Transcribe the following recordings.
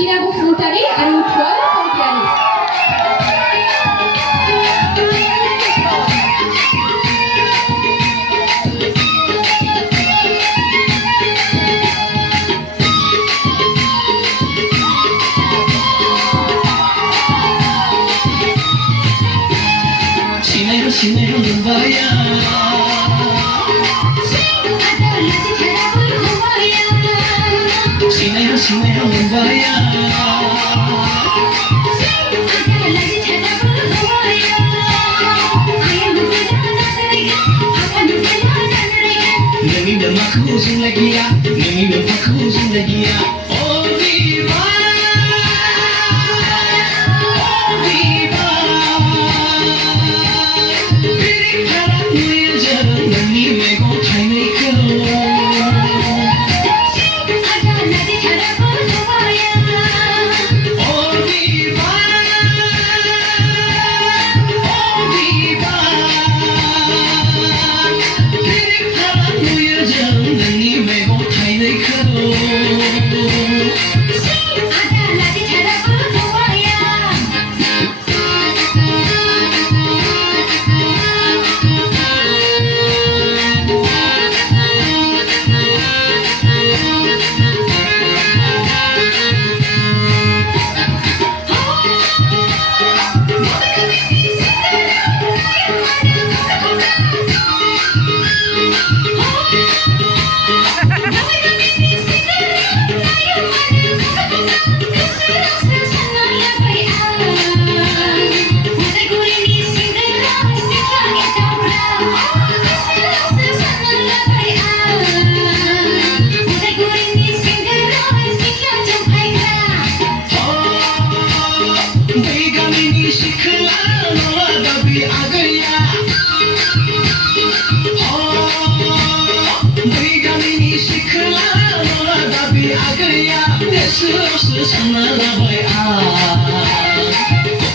Tiragus Mutari and Utwal Santiani. Sinero Lumbaya Sinero Lumbaya Nami bermaku zung lagi ya Nami bermaku zung lagi ya Oh viva Oh viva Birik harap mulia jalan Nami mego thai nei ko Oh viva Oh viva Birik harap mulia jalan Nami mego thai nei ko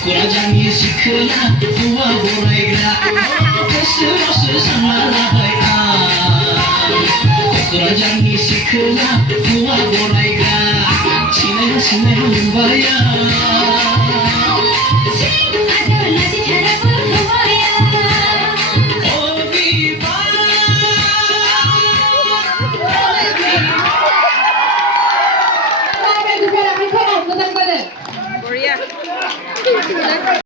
Kurajani sikla tua boraigra Kesero sama labai Kurajani sikla tua boraigra Sinero Lumbaya